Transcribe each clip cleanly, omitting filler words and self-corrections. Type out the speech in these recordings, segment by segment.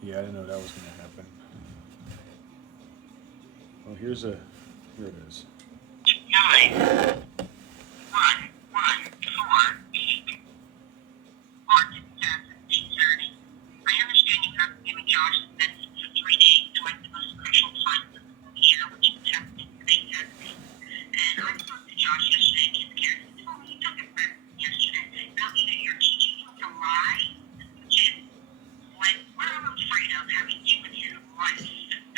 Yeah, I didn't know that was gonna happen. Well, here it is. 91148. Martin says at 8:30. I understand you haven't given Josh his medicine for 3 days during the most crucial times of the school year, which is testing and day testing. And I spoke to Josh yesterday in his care. He told me you took his medicine yesterday. Now either you're teaching him to lie, which is what I'm afraid of having you in his life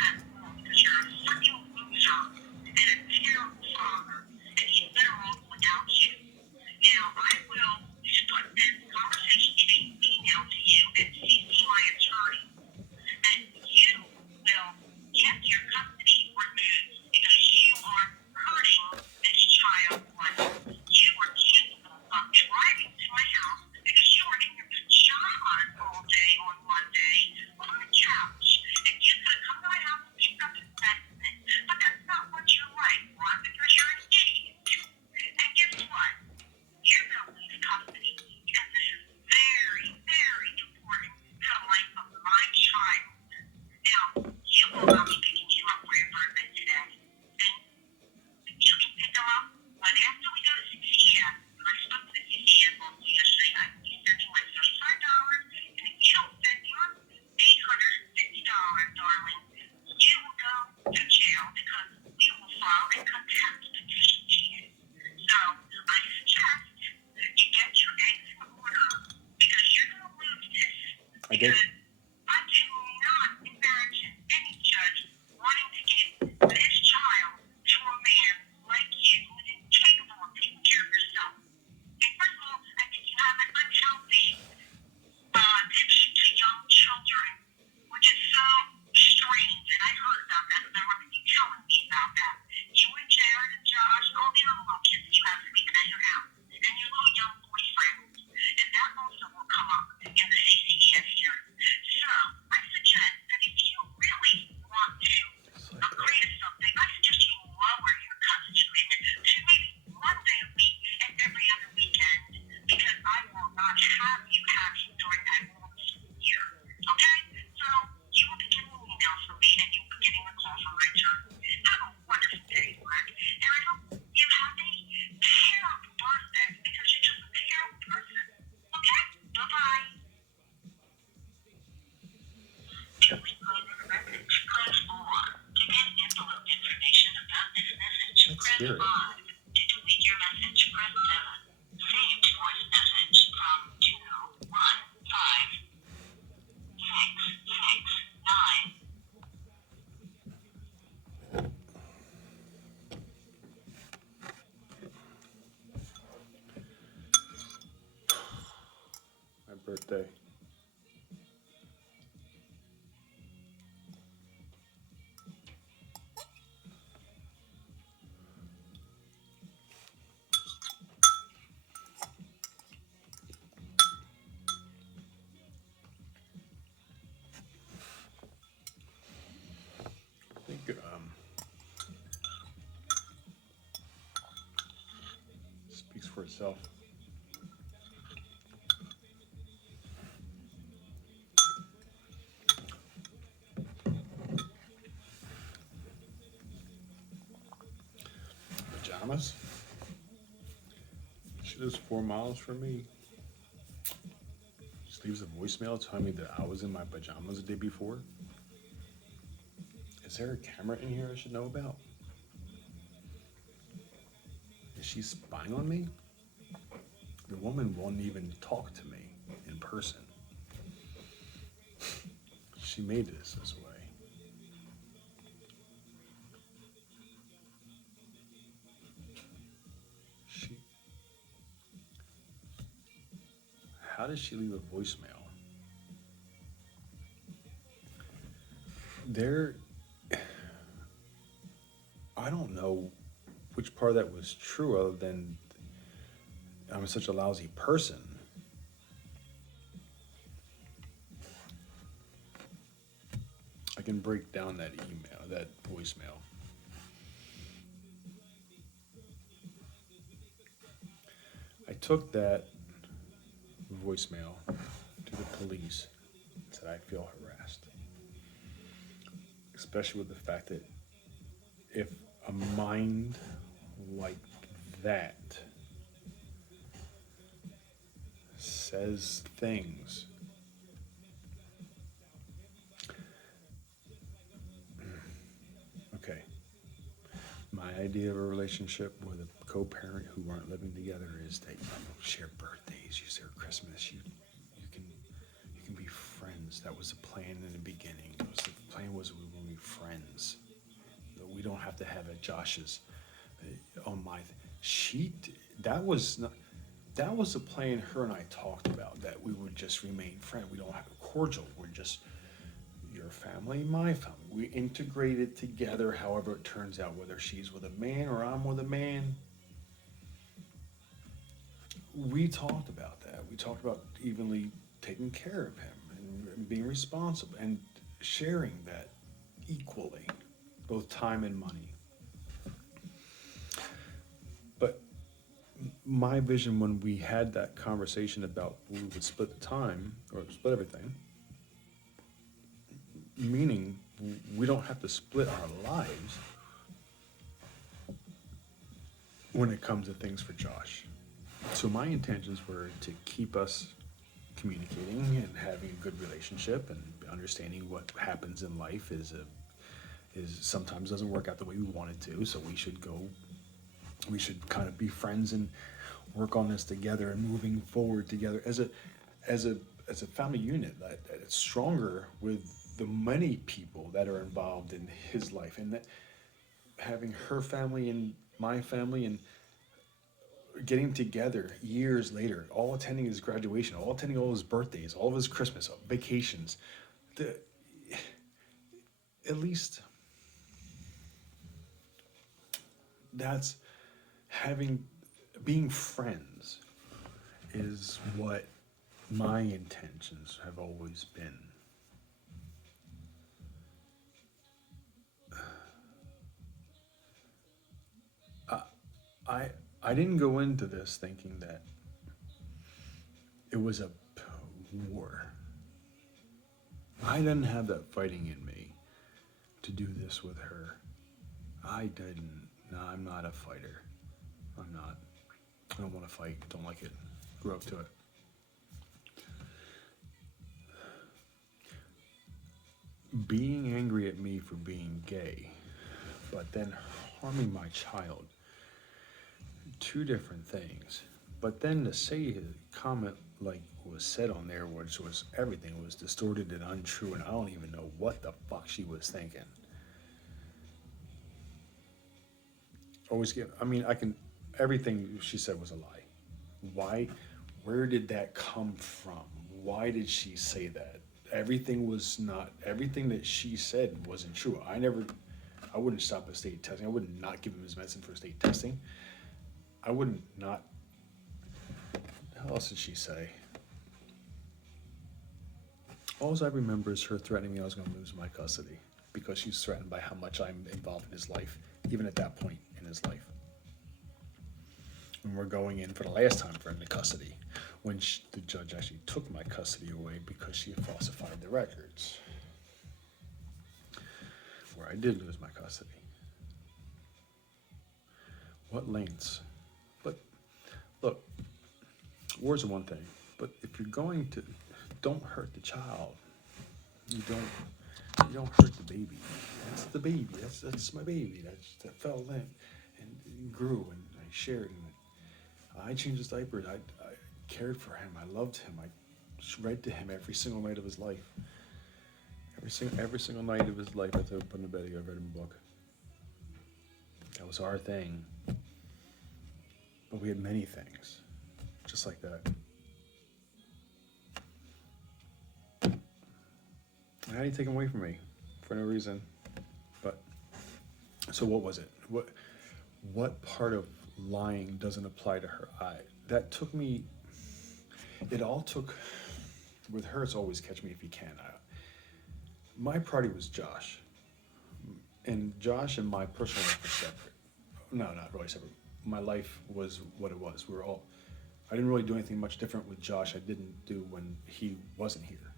at home because you're a fucking loser and a terrible father, and he's better off without you. Now, I will put this conversation in an email to you and CC my attorney, and you will get your custody removed because you are hurting this child's life. You are capable of driving to my house because you were in your pajamas all day on Monday on the couch, and you could have come to my house and picked up his medicine, but that's not what you're like, Ron, because you're an idiot. And guess what? You're going to lose custody because this is very, very important to the life of my child. Now, you will not be picking him up for your birthday today. And you can pick him up when after we go to CCS. I spoke to the CCS also yesterday. I will be sending my $35, and if you don't send your $850, darling, you will go to jail because we will file a contempt petition to you. So I suggest you get your eggs in order because you're going to lose this. I did. Because I cannot imagine any judge wanting to give this child to a man like you who is incapable of taking care of yourself. And first of all, I think you have an unhealthy addiction to young children, which is so strange. And I heard about that because I remember you telling me about that. You and Jared and Josh, all the other little kids that you have sleeping at your house, and your little young boyfriends. And that also will come up in the CCES hearing. So I suggest that if you really want to agree to something, I suggest you lower your custody agreement to maybe 1 day a week and every other weekend, because I will not have you have him during that whole school year. Okay? So you will be getting an email from me and you will be getting a call from my attorney. Have a wonderful day, Black. And I hope you have a terrible birthday because you're just a terrible person. Okay? Bye-bye. To leave a message, press 4. To get envelope information about this message, That's press scary. 5. To delete your message, press 7. Saved voice message from 215669. My birthday. I think speaks for itself. Pajamas. She lives 4 miles from me. Just leaves a voicemail telling me that I was in my pajamas the day before. Is there a camera in here I should know about? Is she spying on me? The woman won't even talk to me in person. She made this way. She. How does she leave a voicemail? There. I don't know which part of that was true, other than I'm such a lousy person. I can break down that email, that voicemail. I took that voicemail to the police and said I feel harassed. especially with the fact that if a mind like that says things, okay, my idea of a relationship with a co-parent who aren't living together is that you share birthdays, you share Christmas, you can you can be friends. That was the plan in the beginning. The plan was we will be friends. We don't have to have a Josh's on my. She that was not. That was the plan her and I talked about. That we would just remain friends. We don't have a cordial. We're just your family, my family. We integrate it together. However it turns out, whether she's with a man or I'm with a man. We talked about that. We talked about evenly taking care of him and being responsible and sharing that equally, both time and money. But my vision when we had that conversation about we would split the time or split everything, meaning we don't have to split our lives when it comes to things for Josh. So my intentions were to keep us communicating and having a good relationship and understanding what happens in life is sometimes doesn't work out the way we want it to. So we should kind of be friends and work on this together and moving forward together as a family unit that it's stronger with the many people that are involved in his life, and that having her family and my family and getting together years later, all attending his graduation, all attending all his birthdays, all of his Christmas vacations, the, at least that's having being friends is what my intentions have always been. I I didn't go into this thinking that it was a war. I didn't have that fighting in me to do this with her. I didn't. No, I'm not a fighter. I'm not. I don't want to fight. Don't like it. Grew up to it. Being angry at me for being gay, but then harming my child. Two different things. But then to say a comment like was said on there, which was everything was distorted and untrue, and I don't even know what the fuck she was thinking. Always get. I mean, I can. Everything she said was a lie. Why? Where did that come from? Why did she say that? Everything was not. Everything that she said wasn't true. I wouldn't stop at state testing. I would not give him his medicine for state testing. I wouldn't not. How else did she say? All I remember is her threatening me I was going to lose my custody because she's threatened by how much I'm involved in his life, even at that point in his life. When we're going in for the last time for him to custody, when the judge actually took my custody away because she had falsified the records, where I did lose my custody. What lengths? But look, wars are one thing, but if you're going to, don't hurt the child. You don't hurt the baby. That's the baby. That's my baby. That fell in and grew, and I shared, and I changed his diapers. I cared for him. I loved him. I read to him every single night of his life. Every single night of his life, I took him put him to bed. I read him a book. That was our thing. But we had many things, just like that. How do you take him away from me for no reason? But so what was it? What part of lying doesn't apply to her? That took me. It all took. With her, it's always catch me if you can. My priority was Josh, and Josh and my personal life were separate. No, not really separate. My life was what it was. We were all. I didn't really do anything much different with Josh. I didn't do when he wasn't here.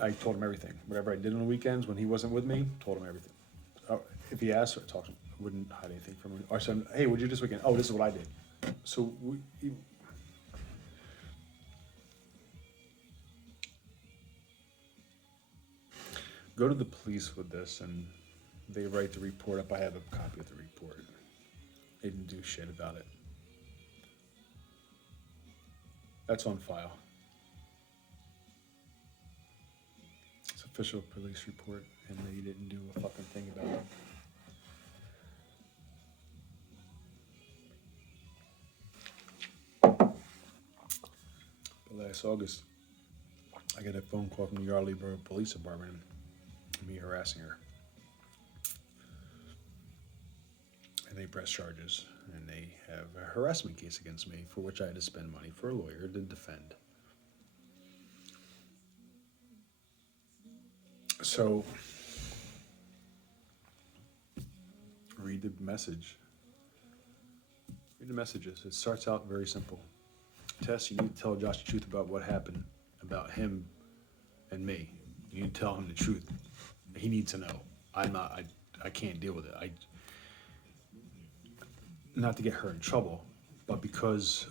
I told him everything. Whatever I did on the weekends when he wasn't with me, told him everything. If he asked, I talked to him. I wouldn't hide anything from him. Or I said, hey, what'd you do this weekend? Oh, this is what I did. So go to the police with this, and they write the report up. I have a copy of the report. They didn't do shit about it. That's on file. It's official police report, and they didn't do a fucking thing about it. But last August, I got a phone call from the Yardley Borough Police Department, me harassing her. And they pressed charges, and they have a harassment case against me, for which I had to spend money for a lawyer to defend. So, read the message. Read the messages. It starts out very simple. Tess, you need to tell Josh the truth about what happened, about him and me. You need to tell him the truth. He needs to know. I can't deal with it. Not to get her in trouble, but because,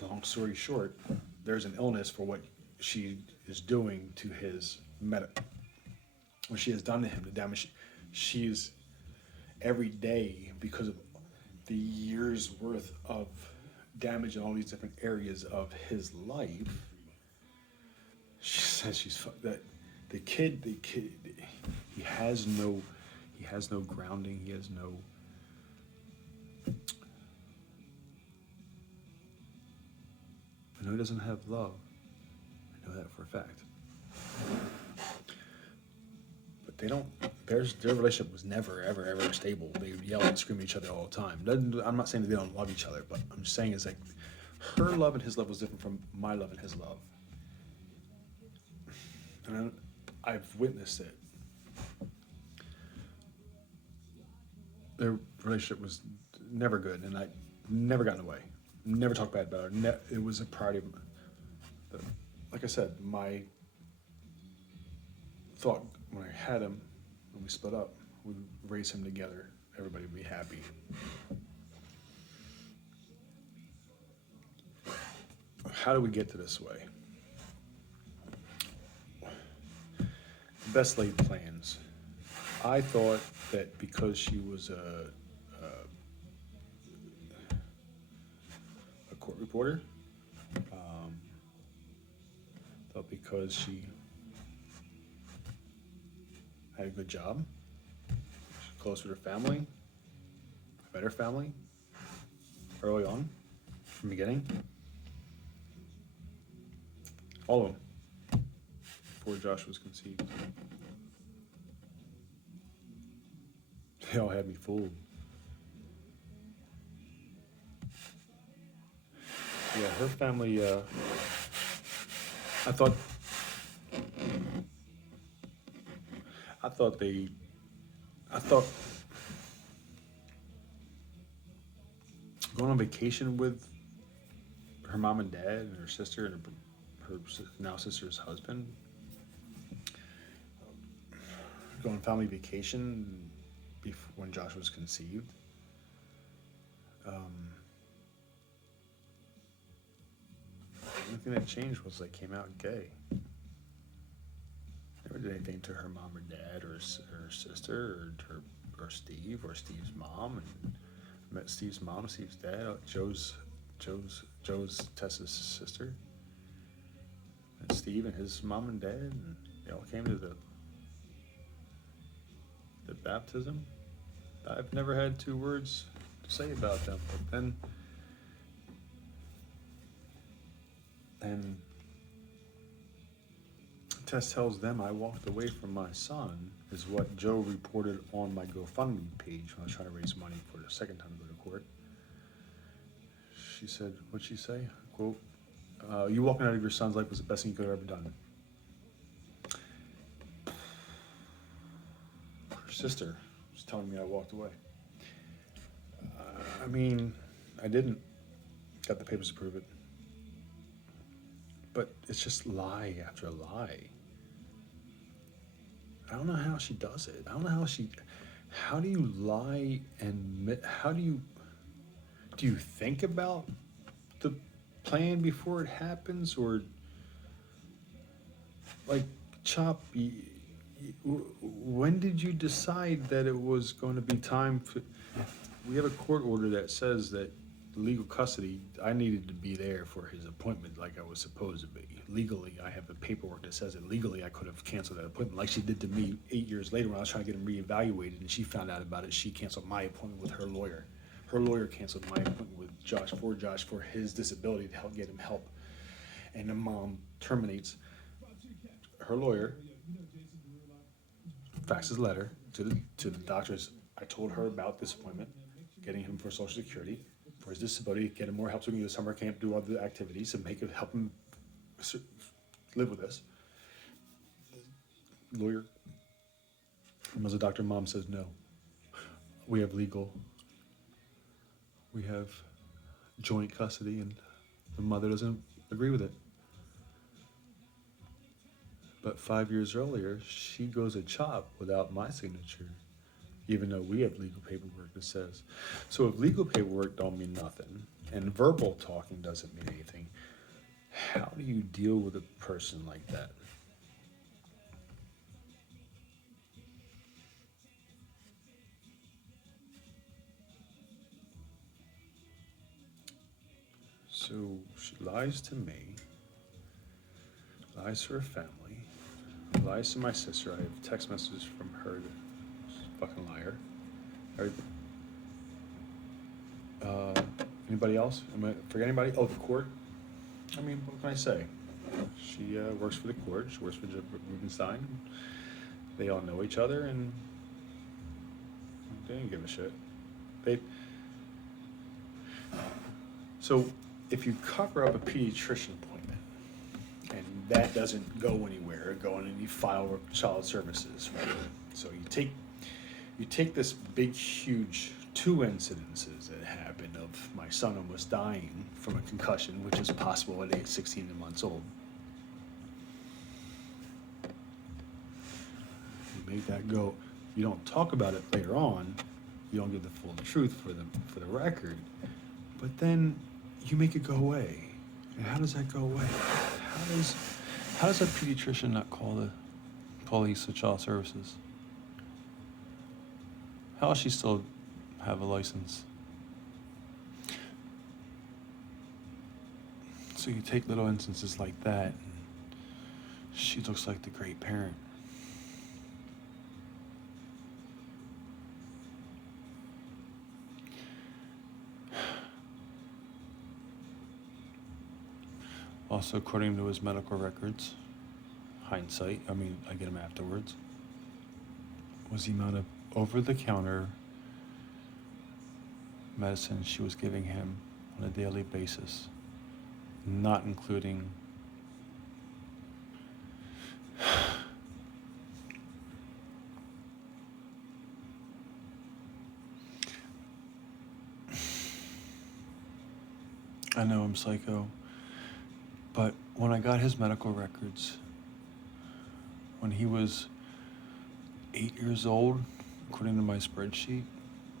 long story short, there's an illness for what she is doing to his what she has done to him, the damage she is every day, because of the years worth of damage in all these different areas of his life. She says that the kid, he has no grounding. He has no. I know he doesn't have love. I know that for a fact. But they don't. Their relationship was never, ever, ever stable. They yell and scream at each other all the time. I'm not saying that they don't love each other, but I'm just saying it's like her love and his love was different from my love and his love. And I've witnessed it. Their relationship was never good, and I never got in the way. Never talked bad about her. It was a priority of mine. Like I said, my thought when I had him, when we split up, we'd raise him together. Everybody would be happy. How do we get to this way? Best laid plans. I thought that because she was a court reporter, thought because she had a good job, close with her family, a better family, early on, from the beginning, all of them, before Josh was conceived. They all had me fooled. Yeah, her family, I thought going on vacation with her mom and dad and her sister and her now sister's husband, going on family vacation when Josh was conceived. The only thing that changed was I came out gay. Never did anything to her mom or dad or her sister or Steve or Steve's mom. And I met Steve's mom, Steve's dad, Joe's Tessa's sister, and Steve and his mom and dad, and they all came to the baptism. I've never had two words to say about them, but then Tess tells them I walked away from my son, is what Joe reported on my GoFundMe page when I was trying to raise money for the second time to go to court. She said, what'd she say? Quote, you walking out of your son's life was the best thing you could have ever done. Her sister was telling me I walked away. I mean, I didn't. Got the papers to prove it. But it's just lie after lie. I don't know how she does it. I don't know how do you lie and how do you think about the plan before it happens, or like Chop, when did you decide that it was going to be time for, we have a court order that says that legal custody, I needed to be there for his appointment like I was supposed to be. Legally, I have the paperwork that says that legally I could have canceled that appointment like she did to me 8 years later when I was trying to get him reevaluated and she found out about it. She canceled my appointment with her lawyer. Her lawyer canceled my appointment with Josh for his disability to help get him help. And the mom terminates her lawyer, faxes a letter to the doctors. I told her about this appointment, getting him for Social Security, for his disability, get him more help so we can go to summer camp, do other activities, and help him live with this. Lawyer, as a doctor, mom says no. We have joint custody, and the mother doesn't agree with it. But 5 years earlier, she goes to Chop without my signature, even though we have legal paperwork that says. So if legal paperwork don't mean nothing, and verbal talking doesn't mean anything, how do you deal with a person like that? So she lies to me, lies to her family, lies to my sister. I have text messages from her that fucking liar. Everything. Anybody else? Am I forget anybody? Oh, the court. I mean, what can I say? She works for the court. She works for Judge Rubenstein. They all know each other, and they didn't give a shit. They. So, if you cover up a pediatrician appointment, and that doesn't go anywhere, and you file with child services, right? So you take this big, huge 2 incidences that happened of my son almost dying from a concussion, which is possible at age 16 months old. You make that go. You don't talk about it later on. You don't give the full truth for the record. But then you make it go away. And how does that go away? How does a pediatrician not call the police or child services? How does she still have a license? So you take little instances like that, and she looks like the great parent. Also, according to his medical records, hindsight, I get him afterwards, was the amount of over-the-counter medicine she was giving him on a daily basis, not including I know I'm psycho, but when I got his medical records, when he was 8 years old, according to my spreadsheet,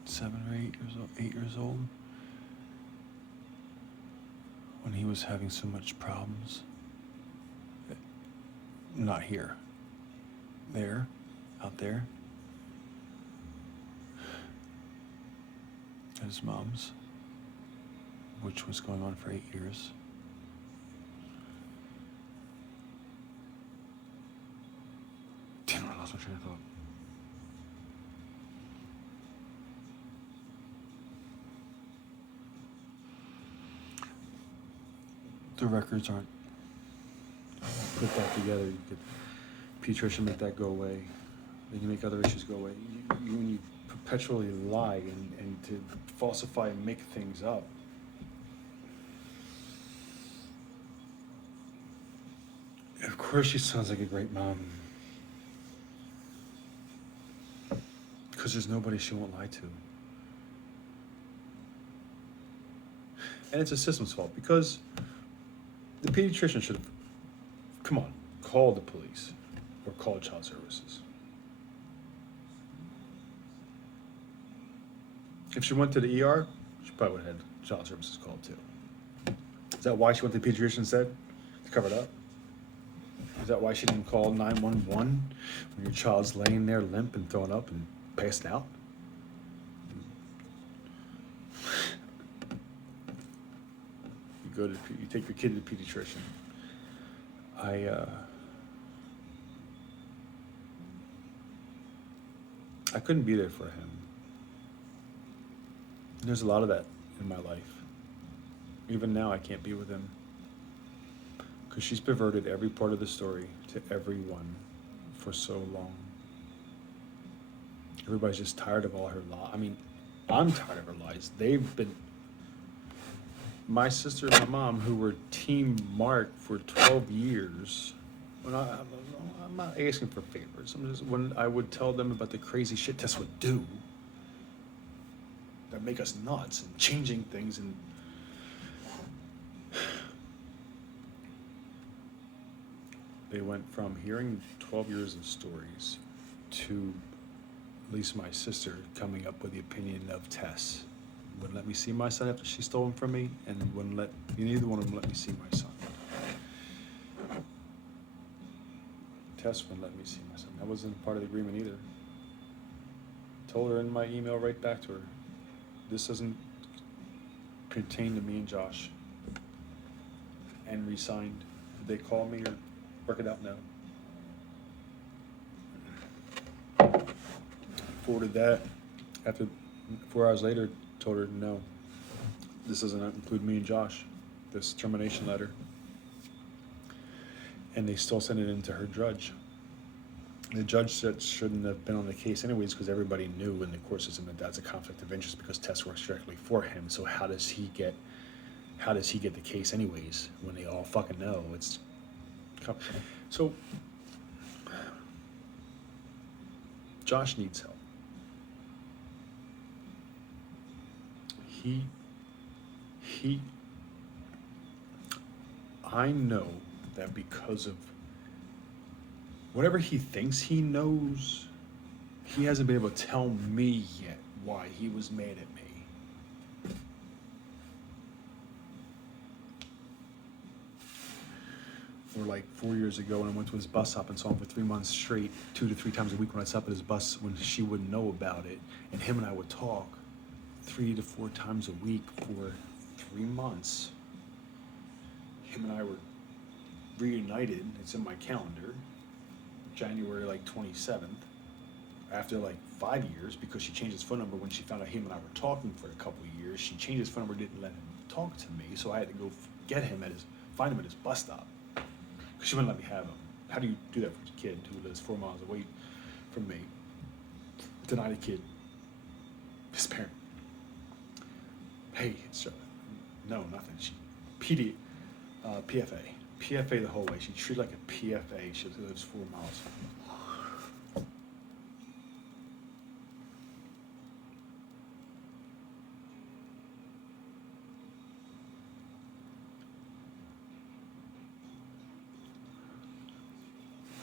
7 or 8 years old, when he was having so much problems, not here, there, out there, at his mom's, which was going on for 8 years. Damn, I lost my train of thought. The records aren't. Put that together. You could pediatrician make that go away. Then you make other issues go away. When you perpetually lie and to falsify and make things up. Of course, she sounds like a great mom. Because there's nobody she won't lie to. And it's a system's fault because the pediatrician should have come on, call the police or call child services. If she went to the ER, she probably would have had child services called too. Is that why she went to the pediatrician instead? To cover it up? Is that why she didn't call 911 when your child's laying there limp and throwing up and passed out? You take your kid to the pediatrician. I couldn't be there for him. There's a lot of that in my life. Even now, I can't be with him because she's perverted every part of the story to everyone for so long. Everybody's just tired of all her lies. I mean, I'm tired of her lies. They've been. My sister and my mom, who were Team Mark for 12 years, I'm not asking for favors. When I would tell them about the crazy shit Tess would do that make us nuts and changing things, and they went from hearing 12 years of stories to at least my sister coming up with the opinion of Tess. Wouldn't let me see my son after she stole him from me, and neither one of them let me see my son. Tess wouldn't let me see my son. That wasn't part of the agreement either. Told her in my email right back to her, this doesn't pertain to me and Josh. And resigned. Did they call me or work it out? No. Forwarded that. After 4 hours later, told her no. This doesn't include me and Josh. This termination letter. And they still sent it in to her judge. The judge said shouldn't have been on the case anyways because everybody knew in the court system that that's a conflict of interest because Tess works directly for him. So how does he get the case anyways when they all fucking know it's so Josh needs help. I know that because of whatever he thinks he knows, he hasn't been able to tell me yet why he was mad at me. Or like 4 years ago when I went to his bus stop and saw him for 3 months straight, 2 to 3 times a week when I stopped at his bus when she wouldn't know about it, and him and I would talk 3 to 4 times a week for 3 months. Him and I were reunited, it's in my calendar, January like 27th, after like 5 years, because she changed his phone number when she found out him and I were talking for a couple of years. She changed his phone number, didn't let him talk to me, so I had to go find him at his bus stop, because she wouldn't let me have him. How do you do that for a kid who lives 4 miles away from me? Deny the kid his parent. Hey, it's no, nothing. PFA the whole way. She treated like a PFA. She lives 4 miles.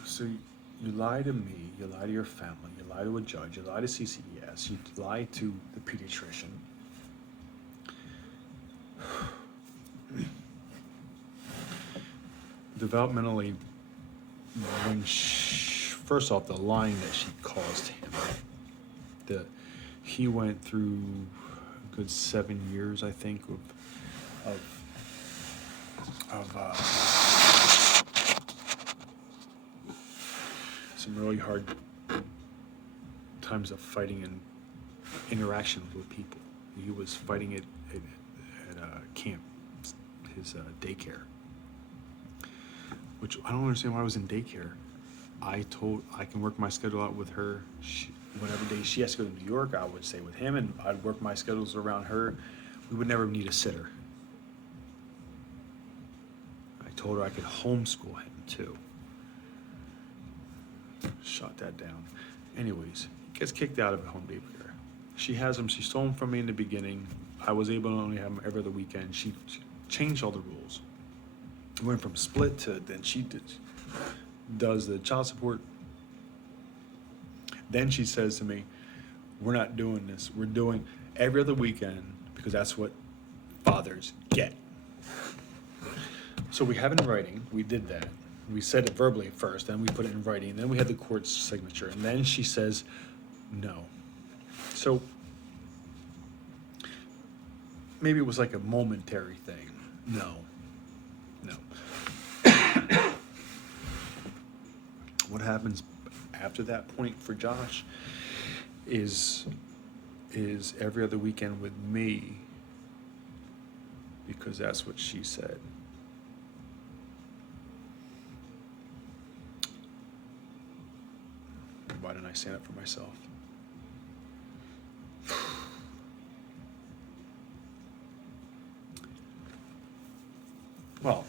So you lie to me, you lie to your family, you lie to a judge, you lie to CCES, you lie to the pediatrician. Developmentally, first off, the lying that she caused him, he went through a good 7 years, I think, of some really hard times of fighting and interaction with people. He was fighting at camp, his daycare. Which I don't understand why I was in daycare. I can work my schedule out with her. Whatever day she has to go to New York, I would stay with him, and I'd work my schedules around her. We would never need a sitter. I told her I could homeschool him too. Shot that down. Anyways, he gets kicked out of a home daycare. She has him. She stole him from me in the beginning. I was able to only have him every other weekend. She changed all the rules. Went from split to then she did does the child support. Then she says to me, we're not doing this. We're doing every other weekend because that's what fathers get. So we have it in writing. We did that. We said it verbally at first, then we put it in writing, then we had the court's signature, and then she says no. So maybe it was like a momentary thing. No. What happens after that point for Josh is every other weekend with me, because that's what she said. Why didn't I stand up for myself? Well,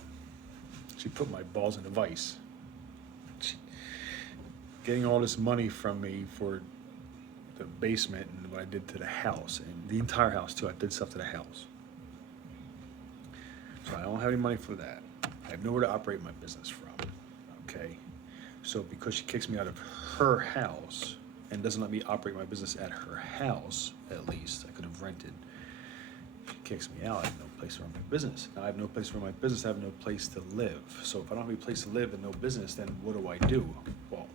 she put my balls in a vice. Getting all this money from me for the basement and what I did to the house, and the entire house too. I did stuff to the house. So I don't have any money for that. I have nowhere to operate my business from. Okay? So because she kicks me out of her house and doesn't let me operate my business at her house, at least, I could have rented. She kicks me out, I have no place to run my business. Now I have no place to run my business, I have no place to live. So if I don't have any place to live and no business, then what do I do? Well,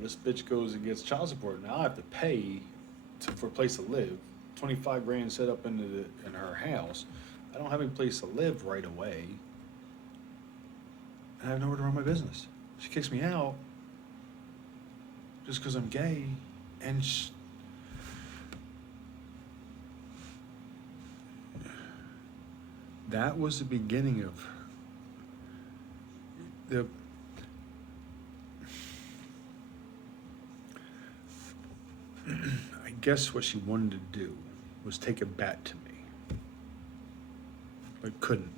this bitch goes and gets child support. Now I have to pay for a place to live. 25 grand set up in her house. I don't have any place to live right away. And I have nowhere to run my business. She kicks me out just because I'm gay, and that was the beginning of the. I guess what she wanted to do was take it back to me, but couldn't.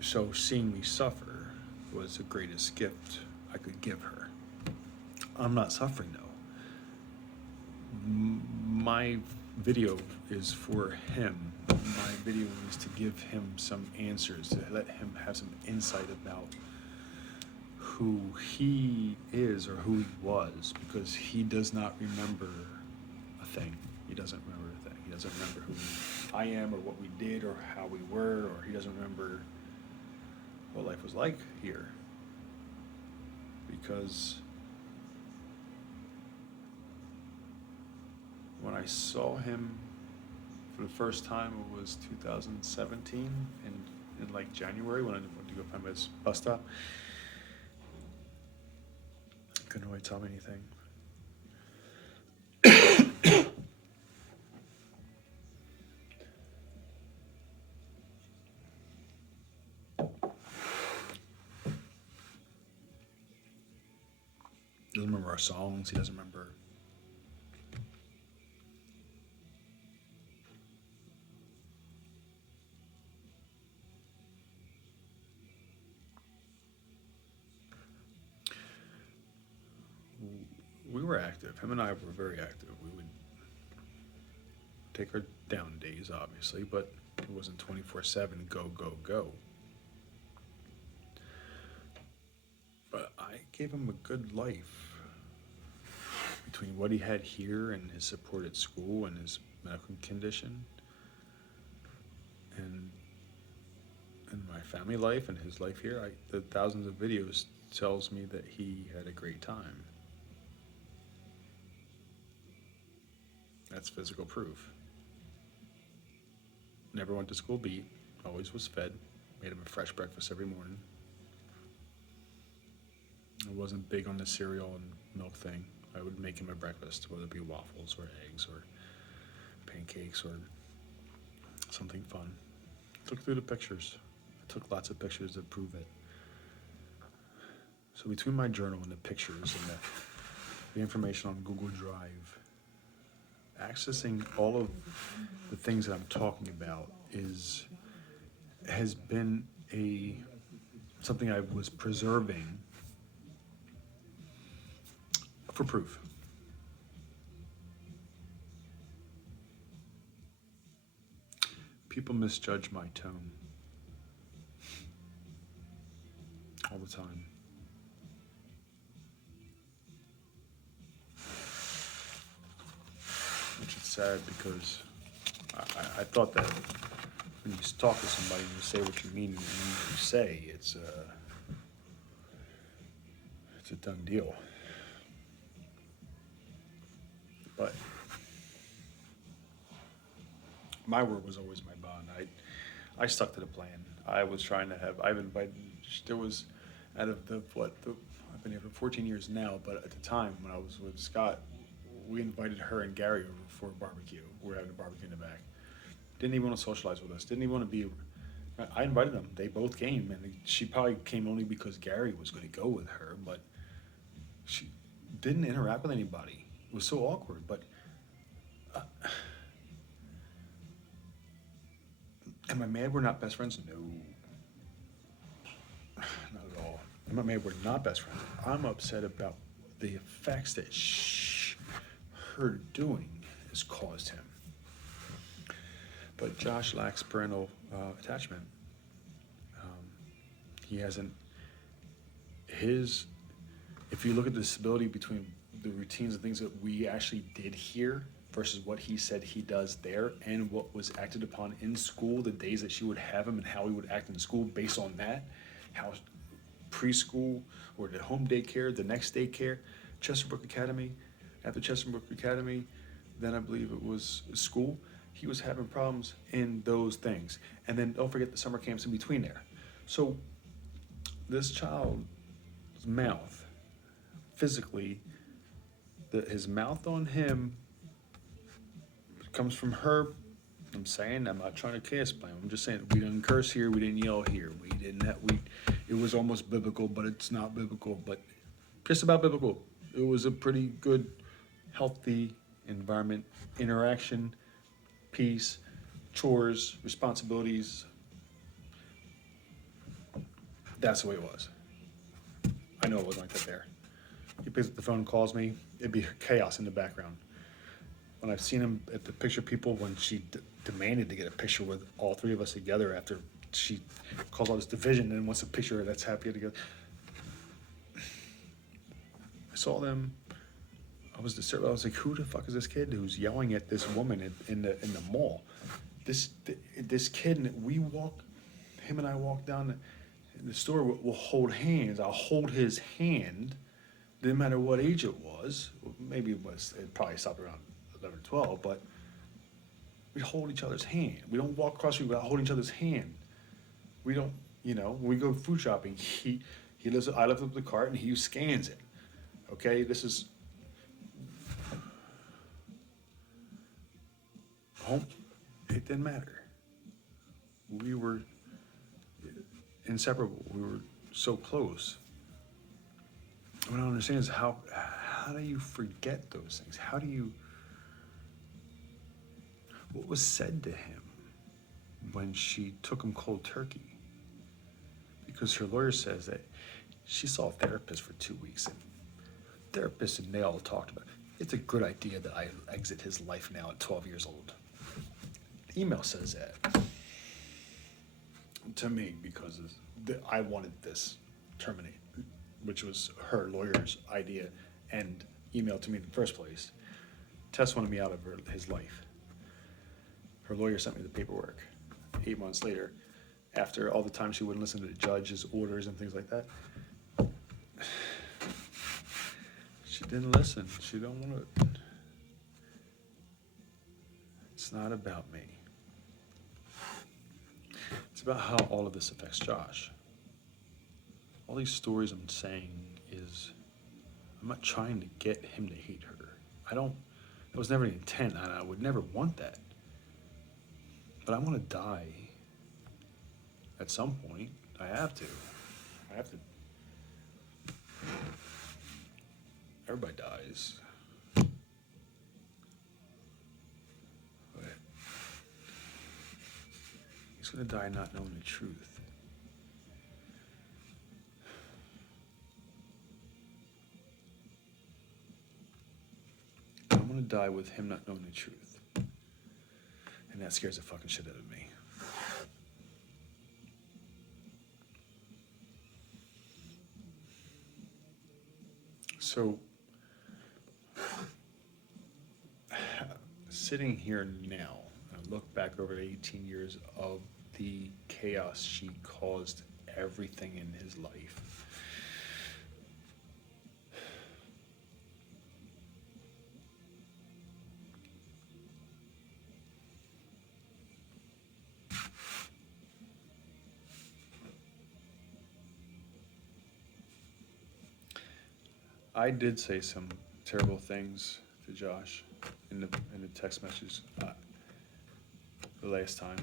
So seeing me suffer was the greatest gift I could give her. I'm not suffering though. My video is for him. My video is to give him some answers, to let him have some insight about who he is or who he was, because he does not remember a thing. He doesn't remember a thing. He doesn't remember who I am or what we did or how we were, or he doesn't remember what life was like here. Because when I saw him for the first time, it was 2017 in like January when I went to go find his bus stop. Couldn't really tell me anything. He doesn't remember our songs. He doesn't remember. We were active. Him and I were very active. We would take our down days, obviously, but it wasn't 24/7 go, go, go. But I gave him a good life between what he had here and his support at school and his medical condition and my family life and his life here. The thousands of videos tells me that he had a great time. That's physical proof. Never went to school beat, always was fed, made him a fresh breakfast every morning. I wasn't big on the cereal and milk thing. I would make him a breakfast, whether it be waffles or eggs or pancakes or something fun. Look through the pictures. I took lots of pictures to prove it. So between my journal and the pictures and the information on Google Drive, accessing all of the things that I'm talking about has been something I was preserving for proof. People misjudge my tone. all the time. Which is sad because I thought that when you talk to somebody and you say what you mean and you say, it's a done deal. But my word was always my bond. I stuck to the plan. I've invited, there was, out of I've been here for 14 years now, but at the time when I was with Scott, we invited her and Gary over for a barbecue. We were having a barbecue in the back. Didn't even want to socialize with us. Didn't even want to be. I invited them. They both came, and she probably came only because Gary was going to go with her, but she didn't interact with anybody. It was so awkward, but. Am I mad we're not best friends? No. Not at all. I'm not mad we're not best friends. I'm upset about the effects that her doing has caused him. But Josh lacks parental attachment. He hasn't. If you look at the stability between the routines and things that we actually did here versus what he said he does there and what was acted upon in school, the days that she would have him and how he would act in school based on that, how preschool or the home daycare, the next daycare, Chesterbrook Academy, after Chesterbrook Academy, then I believe it was school, he was having problems in those things. And then don't forget the summer camps in between there. So this child's mouth, physically, his mouth on him comes from her. I'm not trying to cast blame. I'm just saying we didn't curse here, we didn't yell here, it was almost biblical, but it's not biblical, but just about biblical. It was a pretty good, healthy environment, interaction, peace, chores, responsibilities. That's the way it was. I know it wasn't like that there. He picks up the phone, calls me, it'd be chaos in the background. When I've seen him at the picture people, when she demanded to get a picture with all three of us together after she calls all this division and wants a picture that's happy together. I saw them. I was disturbed. I was like, "Who the fuck is this kid who's yelling at this woman in the mall?" This kid, and him and I walk down the store. We'll hold hands. I'll hold his hand. Didn't matter what age it was. Maybe it probably stopped around 11 or 12, but we hold each other's hand. We don't walk across the street without holding each other's hand. We don't, when we go food shopping, I lift up the cart and he scans it. Okay, this is home. It didn't matter. We were inseparable. We were so close. What I don't understand is how do you forget those things? What was said to him when she took him cold turkey? Because her lawyer says that she saw a therapist for 2 weeks, and therapists and they all talked about it's a good idea that I exit his life now at 12 years old. The email says that to me because I wanted this terminated, which was her lawyer's idea and emailed to me in the first place. Tess wanted me out of his life. Her lawyer sent me the paperwork 8 months later, after all the time she wouldn't listen to the judge's orders and things like that. She didn't listen. She don't want to. It's not about me. It's about how all of this affects Josh. All these stories I'm saying is, I'm not trying to get him to hate her. That was never the intent, and I would never want that. But I want to die at some point. I have to. Everybody dies. But he's going to die not knowing the truth. I'm going to die with him not knowing the truth. And that scares the fucking shit out of me. So, sitting here now, I look back over the 18 years of the chaos she caused everything in his life. I did say some terrible things to Josh in the text messages the last time.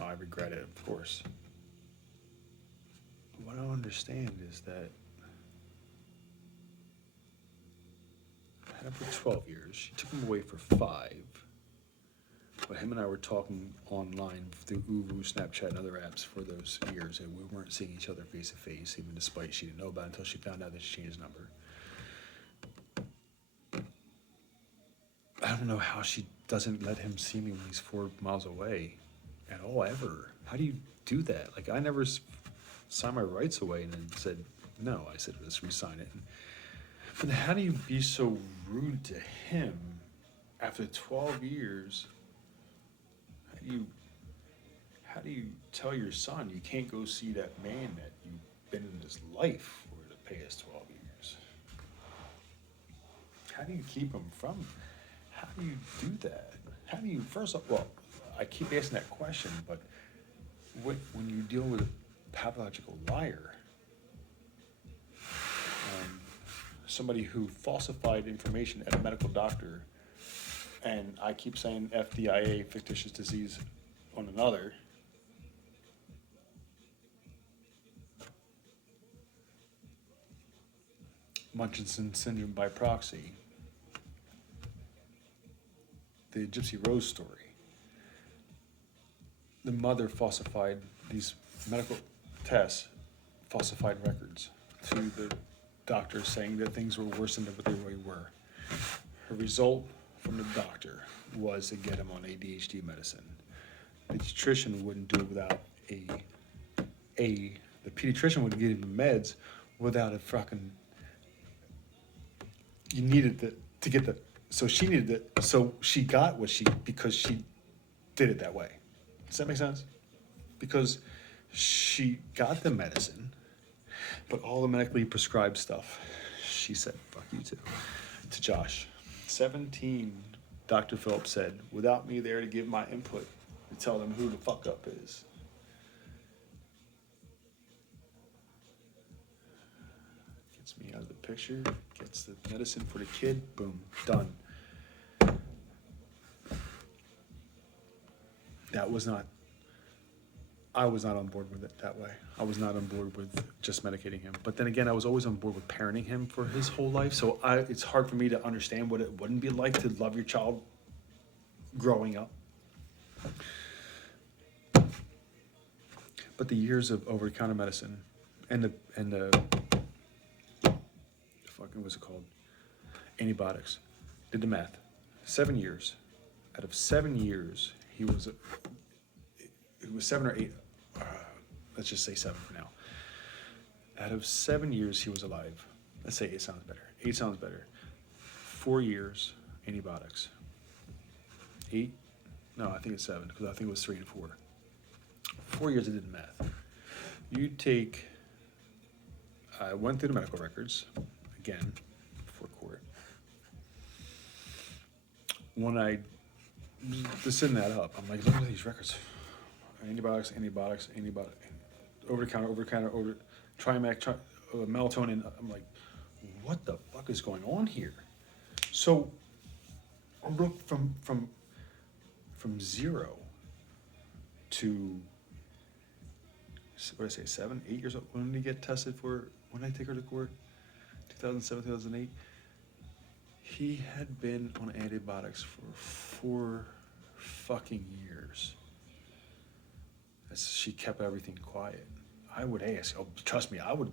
I regret it, of course. What I don't understand is that I had him for 12 years. She took him away for 5. But him and I were talking online through Uvu, Snapchat, and other apps for those years, and we weren't seeing each other face to face, even despite she didn't know about it until she found out that she changed his number. I don't know how she doesn't let him see me when he's 4 miles away at all, ever. How do you do that? Like, I never signed my rights away and then said, no. I said, let's re-sign it. But how do you be so rude to him after 12 years? How do you tell your son you can't go see that man that you've been in his life for the past 12 years? How do you keep him from? How do you do that? How do you, first of all, well, I keep asking that question, but when you deal with a pathological liar, somebody who falsified information at a medical doctor, and I keep saying FDIA, fictitious disease, on another, Munchausen syndrome by proxy, the Gypsy Rose story. The mother falsified these medical tests, falsified records to the doctor saying that things were worse than what they really were. Her result from the doctor was to get him on ADHD medicine. The pediatrician wouldn't do it without the pediatrician would give him meds without a fucking, you needed to get the, so she needed it, so she got what because she did it that way. Does that make sense? Because she got the medicine, but all the medically prescribed stuff, she said, fuck you too, to Josh. 17, Dr. Phillips said, without me there to give my input, to tell them who the fuck up is. Gets me out of the picture, gets the medicine for the kid, boom, done. I was not on board with it that way. I was not on board with just medicating him. But then again, I was always on board with parenting him for his whole life. So it's hard for me to understand what it wouldn't be like to love your child growing up. But the years of over-the-counter medicine and the fucking, what's it called? Antibiotics. Did the math. 7 years. Out of 7 years, it was 7 or 8. Let's just say 7 for now. Out of 7 years he was alive, let's say 8 sounds better. 8 sounds better. 4 years, antibiotics. 8? No, I think it's 7, because I think it was 3 and 4. 4 years I did the math. You take, I went through the medical records, again, before court. When I just send that up, I'm like, look at these records. Antibiotics, over-the-counter, Trimac, melatonin. I'm like, what the fuck is going on here? So, I look from 0 to, what did I say, 7, 8 years old? When did he get tested for, when did I take her to court? 2007, 2008? He had been on antibiotics for 4 fucking years. As she kept everything quiet. I would ask, oh, trust me, I would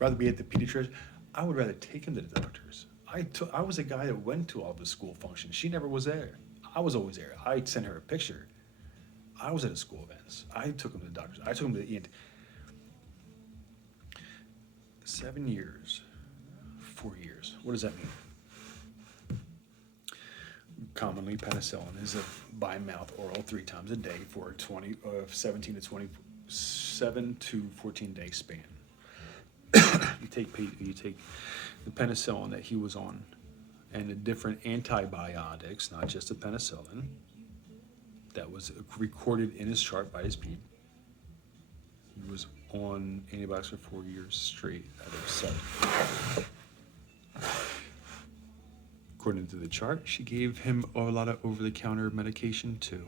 rather be at the pediatrician. I would rather take him to the doctors. I was a guy that went to all the school functions. She never was there. I was always there. I sent her a picture. I was at the school events. I took him to the doctors. I took him to the ENT. 7 years, 4 years. What does that mean? Commonly, penicillin is a by mouth oral 3 times a day for a 17 to 27 to 14 day span. You take the penicillin that he was on and the different antibiotics, not just the penicillin, that was recorded in his chart by his ped. He was on antibiotics for 4 years straight out of 7. According to the chart, she gave him a lot of over-the-counter medication too.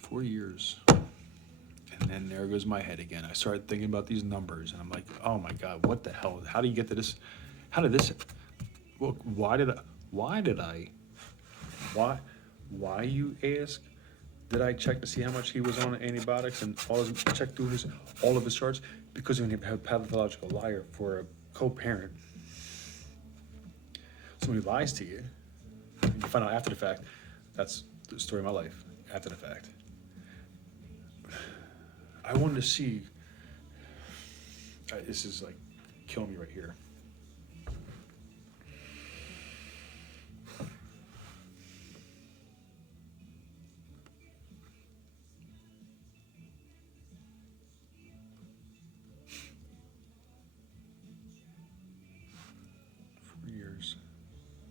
"4 years. And then there goes my head again. I started thinking about these numbers, and I'm like, oh my God, what the hell? How do you get to this? How did this? Well, why, you ask? Did I check to see how much he was on antibiotics and check through all of his charts? Because when you have a pathological liar for a co-parent, someone who lies to you, and you find out after the fact, that's the story of my life, after the fact. I wanted to see, this is like killing me right here.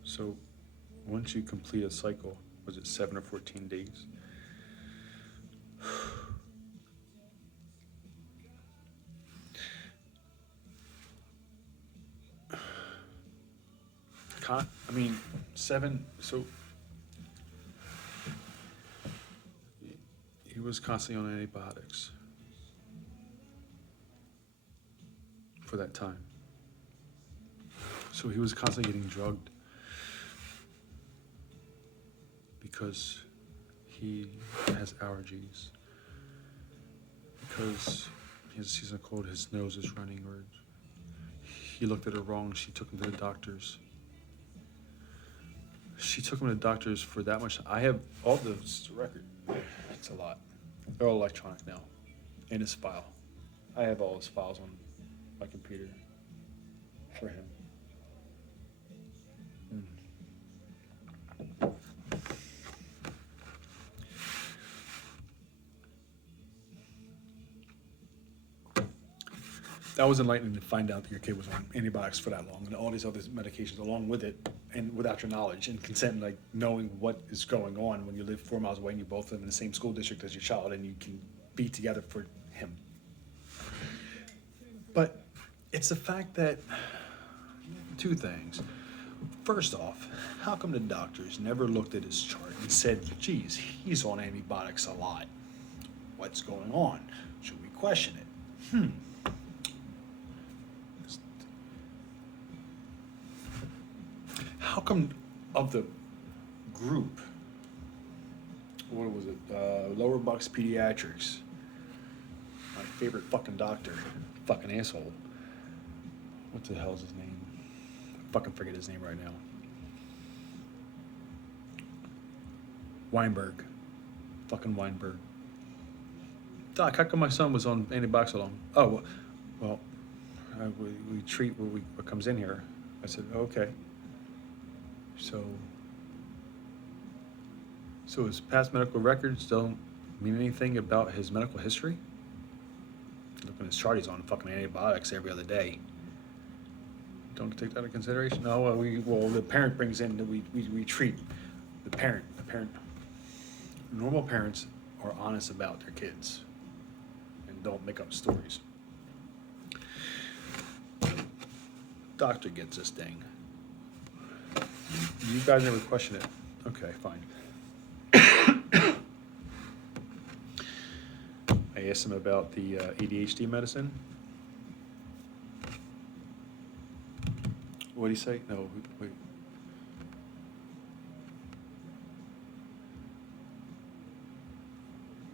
So once you complete a cycle, was it 7 or 14 days? I mean, 7, so he was constantly on antibiotics for that time. So he was constantly getting drugged because he has allergies, because he has a seasonal cold, his nose is running, or he looked at her wrong, she took him to the doctors. She took him to the doctors for that much. I have all the record. It's a lot. They're all electronic now in his file. I have all his files on my computer for him. That was enlightening to find out that your kid was on antibiotics for that long and all these other medications along with it, and without your knowledge and consent, like knowing what is going on when you live 4 miles away and you both live in the same school district as your child and you can be together for him. But it's the fact that, 2 things. First off, how come the doctors never looked at his chart and said, geez, he's on antibiotics a lot. What's going on? Should we question it? How come of the group, what was it, Lower Bucks Pediatrics, my favorite fucking doctor, fucking asshole, what the hell is his name? I fucking forget his name right now. Weinberg. Fucking Weinberg. Doc, how come my son was on antibiotics so long? Oh, well, we treat what comes in here. I said, okay. So his past medical records don't mean anything about his medical history? Look at his chart, he's on fucking antibiotics every other day. Don't take that into consideration? No, the parent brings in, we treat the parent. Normal parents are honest about their kids and don't make up stories. Doctor gets this thing. You guys never question it. Okay, fine. I asked him about the ADHD medicine. What did he say? No, wait.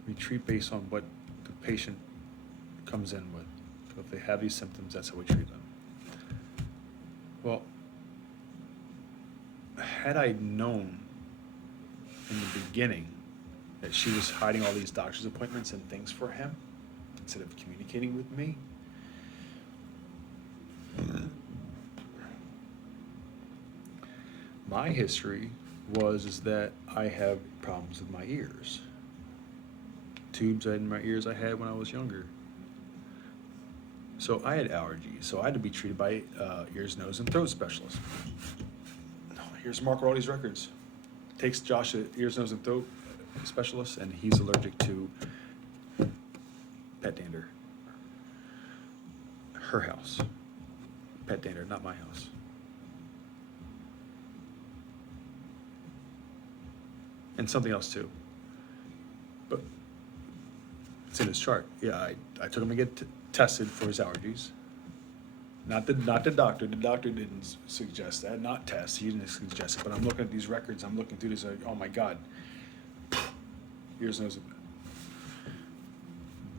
We treat based on what the patient comes in with. So if they have these symptoms, that's how we treat them. Well, had I known in the beginning that she was hiding all these doctor's appointments and things for him instead of communicating with me. My history is that I have problems with my ears. Tubes in my ears I had when I was younger. So I had allergies. So I had to be treated by ears, nose, and throat specialist. Here's Mark Rawley's records. Takes Josh to ears, nose, and throat specialist, and he's allergic to pet dander. Her house. Pet dander, not my house. And something else too. But it's in his chart. Yeah, I took him to get tested for his allergies. Not the doctor. The doctor didn't suggest that. Not test. He didn't suggest it. But I'm looking at these records. I'm looking through this. Like, oh my God. Ears, nose.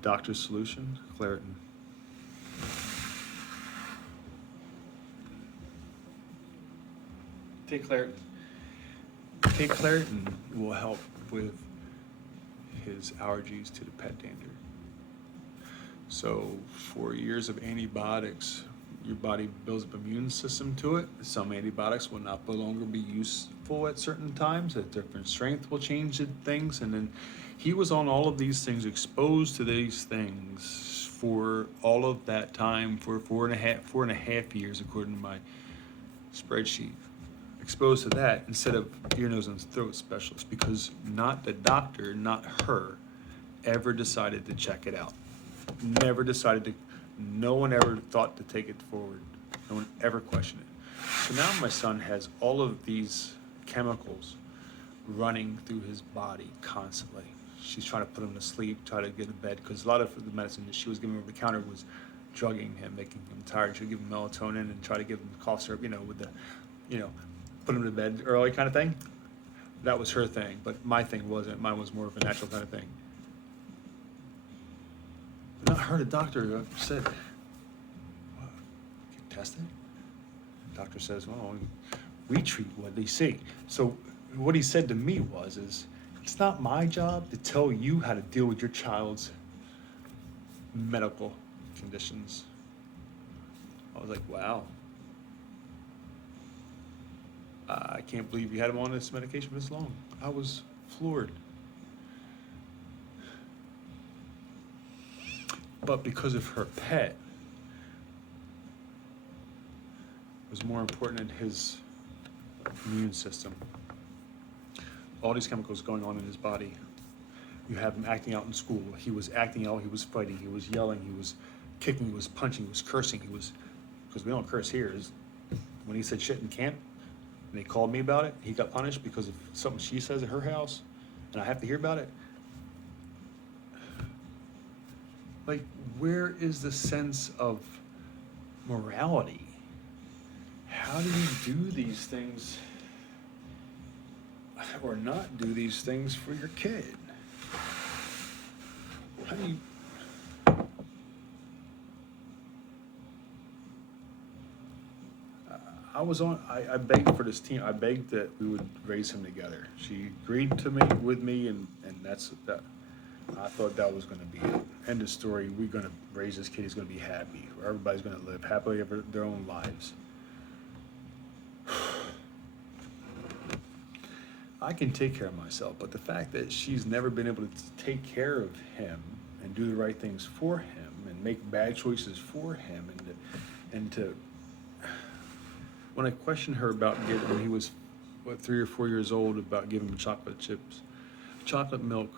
Doctor's solution, Claritin. Take Claritin. Take Claritin will help with his allergies to the pet dander. So 4 years of antibiotics, your body builds up an immune system to it. Some antibiotics will no longer be useful at certain times. At different strength will change things. And then he was on all of these things, exposed to these things for all of that time, for four and a half years, according to my spreadsheet. Exposed to that instead of ear, nose, and throat specialist, because not the doctor, not her, ever decided to check it out. Never decided to. No one ever thought to take it forward. No one ever questioned it. So now my son has all of these chemicals running through his body constantly. She's trying to put him to sleep, try to get to bed, because a lot of the medicine that she was giving over the counter was drugging him, making him tired. She would give him melatonin and try to give him cough syrup, with the, put him to bed early kind of thing. That was her thing, but my thing wasn't. Mine was more of a natural kind of thing. Not her, the doctor said, what, get tested? The doctor says, well, we treat what they see. So what he said to me is, it's not my job to tell you how to deal with your child's medical conditions. I was like, wow. I can't believe you had him on this medication for this long. I was floored. But because of her pet, it was more important in his immune system. All these chemicals going on in his body. You have him acting out in school. He was acting out, he was fighting, he was yelling, he was kicking, he was punching, he was cursing, because we don't curse here. When he said shit in camp, and they called me about it, he got punished because of something she says at her house, and I have to hear about it. Like, where is the sense of morality? How do you do these things or not do these things for your kid? How do you... I begged for this team. I begged that we would raise him together. She agreed to meet with me, and that's that. I thought that was going to be it. End of story. We're going to raise this kid. He's going to be happy. Everybody's going to live happily ever their own lives. I can take care of myself, but the fact that she's never been able to take care of him and do the right things for him and make bad choices for him, and to when I questioned her about when he was 3 or 4 years old, about giving him chocolate milk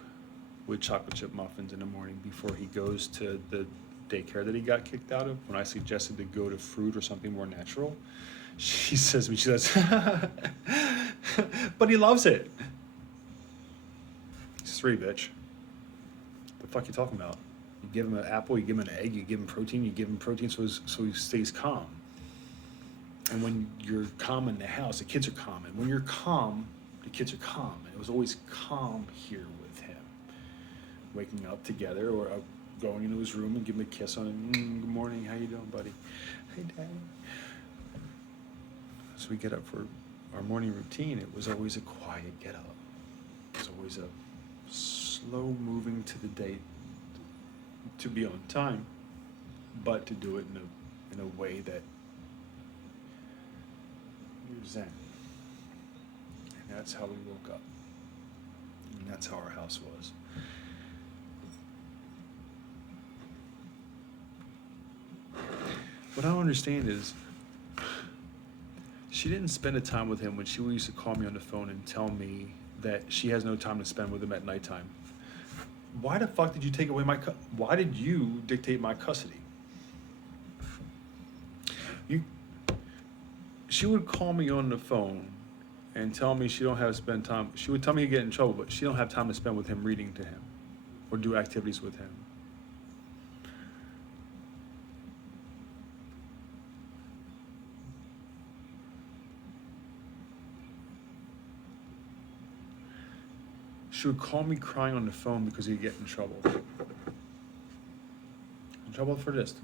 with chocolate chip muffins in the morning before he goes to the daycare that he got kicked out of, when I suggested to go to fruit or something more natural, she says to me, but he loves it. He's 3, bitch. The fuck you talking about? You give him an apple, you give him an egg, you give him protein so he stays calm. And when you're calm in the house, the kids are calm. And when you're calm, the kids are calm. And it was always calm here with him. Waking up together or going into his room and giving him a kiss on him. Good morning, how you doing, buddy? Hey, Daddy. So we get up for our morning routine. It was always a quiet get up. It was always a slow moving to the date, to be on time, but to do it in a way that you're zen. And that's how we woke up. And that's how our house was. What I don't understand is she didn't spend a time with him when she used to call me on the phone and tell me that she has no time to spend with him at nighttime. Why the fuck did you take away why did you dictate my custody? You she would call me on the phone and tell me she don't have to spend time. She would tell me to get in trouble, but she don't have time to spend with him reading to him or do activities with him. She would call me crying on the phone because he'd get in trouble. In trouble for this,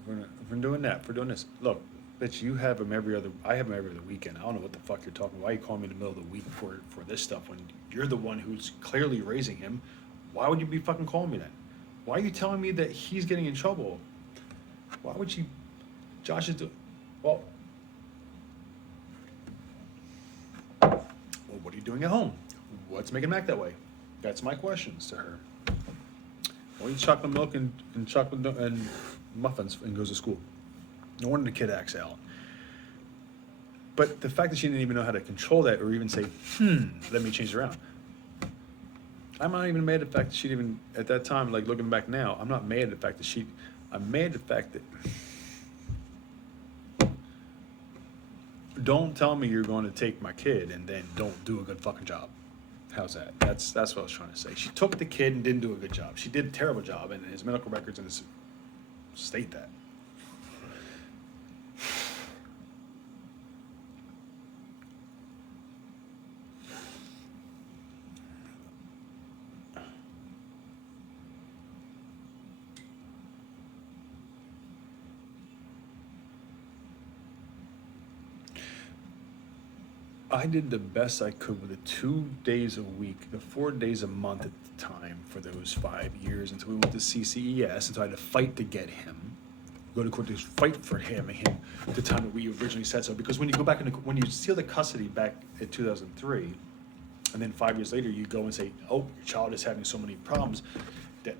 for doing that, for doing this. Look, bitch, you have him I have him every other weekend. I don't know what the fuck you're talking about. Why are you calling me in the middle of the week for this stuff when you're the one who's clearly raising him? Why would you be fucking calling me then? Why are you telling me that he's getting in trouble? Why would you, Josh is doing, well, what are you doing at home? What's making him act that way? That's my questions to her. Well, eats chocolate milk and chocolate and muffins and goes to school. No wonder the kid acts out. But the fact that she didn't even know how to control that or even say, let me change it around. I'm not even mad at the fact that she didn't even, at that time, like looking back now, I'm not mad at the fact that I'm mad at the fact that, don't tell me you're going to take my kid and then don't do a good fucking job. How's that? That's what I was trying to say. She took the kid and didn't do a good job. She did a terrible job, and his medical records and his state that. I did the best I could with the 2 days a week, the 4 days a month at the time for those 5 years until we went to CCES, until I had to fight to get him, go to court to fight for him at the time that we originally said so. Because when you go back when you seal the custody back in 2003, and then 5 years later you go and say, oh, your child is having so many problems, that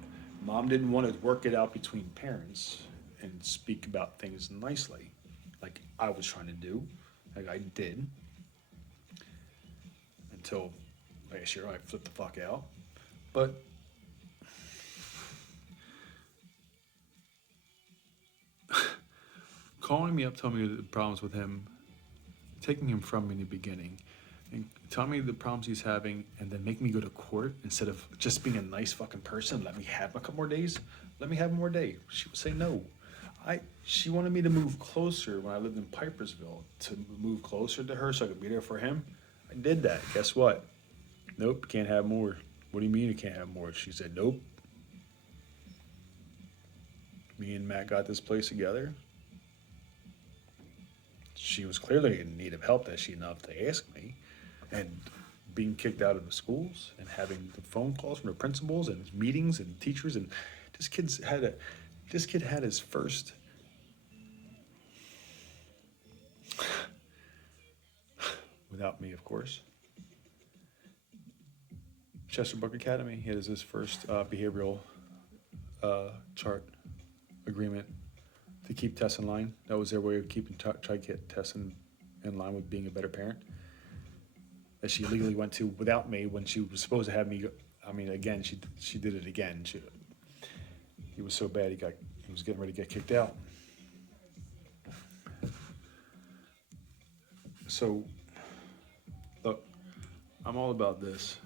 mom didn't want to work it out between parents and speak about things nicely, like I was trying to do, like I did. Until last year I flipped the fuck out. But calling me up, telling me the problems with him, taking him from me in the beginning, and telling me the problems he's having, and then making me go to court instead of just being a nice fucking person, let me have a couple more days, let me have one more day. She would say no. She wanted me to move closer when I lived in Pipersville, to move closer to her so I could be there for him. I did that. Guess what? Nope, can't have more. What do you mean you can't have more? She said, nope. Me and Matt got this place together. She was clearly in need of help, that she enough to ask me. And being kicked out of the schools and having the phone calls from the principals and meetings and teachers, and this kid had his first without me, of course. Chesterbrook Academy. He has his first behavioral chart agreement to keep Tess in line. That was their way of try to get Tess in line with being a better parent. That she legally went to without me when she was supposed to have me. I mean, again, she did it again. He was so bad he was getting ready to get kicked out. So, look, I'm all about this.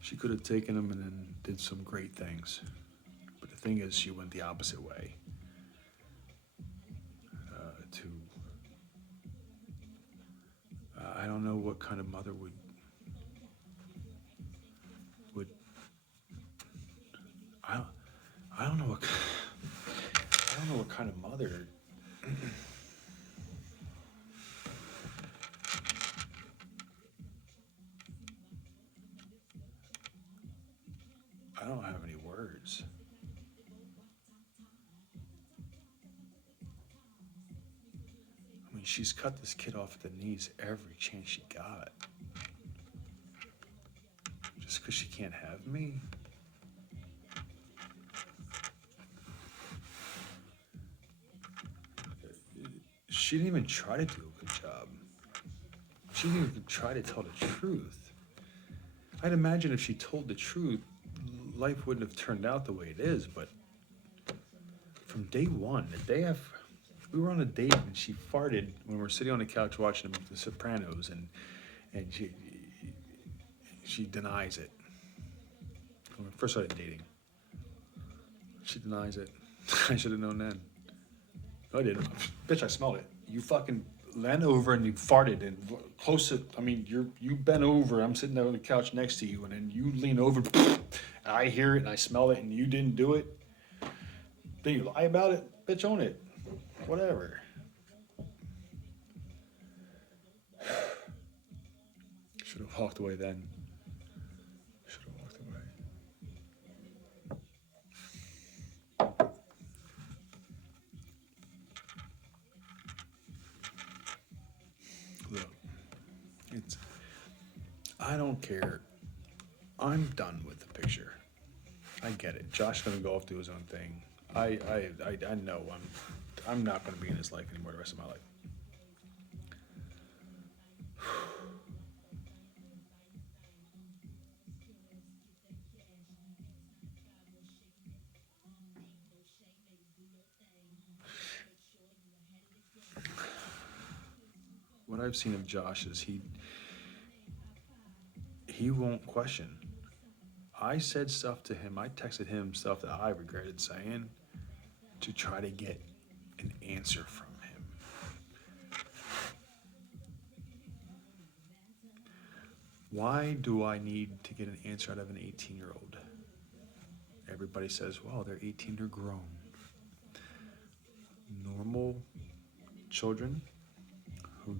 She could have taken him and then did some great things. But the thing is, she went the opposite way. I don't know what kind of mother would I don't know what kind of mother I don't have any words. I mean, she's cut this kid off at the knees every chance she got. Just because she can't have me? She didn't even try to do a good job. She didn't even try to tell the truth. I'd imagine if she told the truth, life wouldn't have turned out the way it is, but from day one, the day after, we were on a date and she farted when we were sitting on the couch watching The Sopranos, and she denies it. When we first started dating, she denies it. I should have known then. No, I didn't. Bitch, I smelled it. You fucking leaned over and you farted and close to. I mean, you bent over. I'm sitting there on the couch next to you, and then you lean over. And I hear it and I smell it, and you didn't do it. Then you lie about it. Bitch, own it. Whatever. Should have walked away then. Should have walked away. Look, I don't care. I'm done with the picture. I get it. Josh's gonna go off do his own thing. I know I'm not gonna be in his life anymore the rest of my life. What I've seen of Josh is he won't question. I said stuff to him, I texted him stuff that I regretted saying to try to get an answer from him. Why do I need to get an answer out of an 18-year-old? Everybody says, well, they're 18, they're grown. Normal children who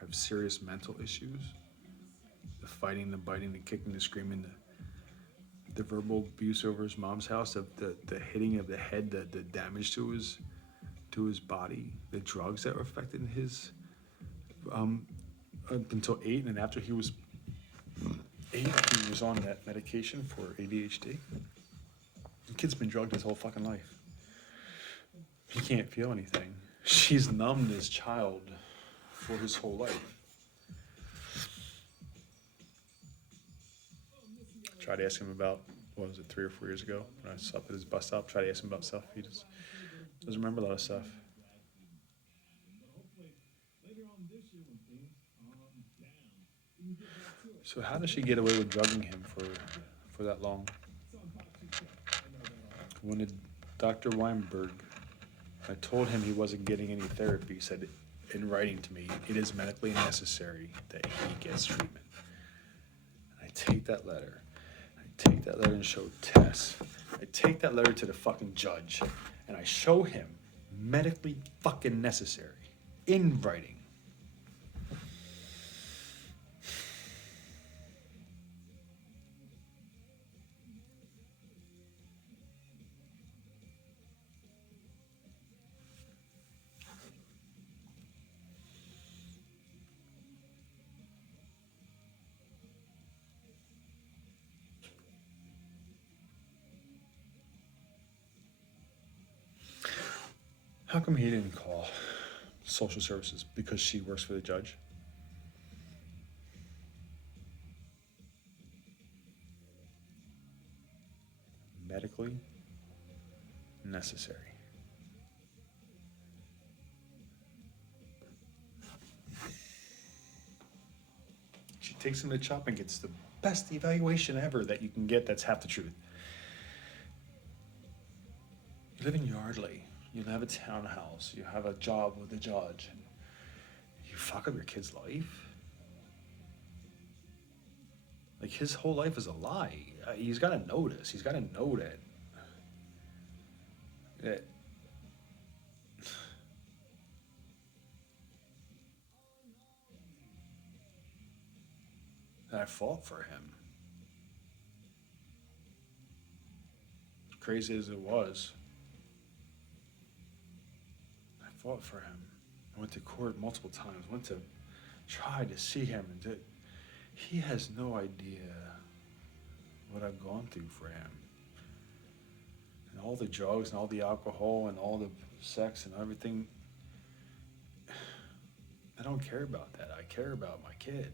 have serious mental issues, the fighting, the biting, the kicking, the screaming, the verbal abuse over his mom's house, the hitting of the head, the damage to his body, the drugs that were affecting his up until 8, and after he was 8, he was on that medication for ADHD. The kid's been drugged his whole fucking life. He can't feel anything. She's numbed his child for his whole life. Tried to ask him about, what was it, 3 or 4 years ago when I stopped at his bus stop. Tried to ask him about stuff. He just doesn't remember a lot of stuff. So how does she get away with drugging him for that long? When did Dr. Weinberg, I told him he wasn't getting any therapy, he said in writing to me, it is medically necessary that he gets treatment. And I take that letter and show Tess. I take that letter to the fucking judge and I show him medically fucking necessary in writing. How come he didn't call social services? Because she works for the judge? Medically necessary. She takes him to CHOP and gets the best evaluation ever that you can get that's half the truth. You live in Yardley. You have a townhouse. You have a job with the judge. And you fuck up your kid's life? Like, his whole life is a lie. He's got to know this. He's got to know that And I fought for him. Crazy as it was, I fought for him. I went to court multiple times, went to try to see him, and he has no idea what I've gone through for him. And all the drugs and all the alcohol and all the sex and everything. I don't care about that. I care about my kid.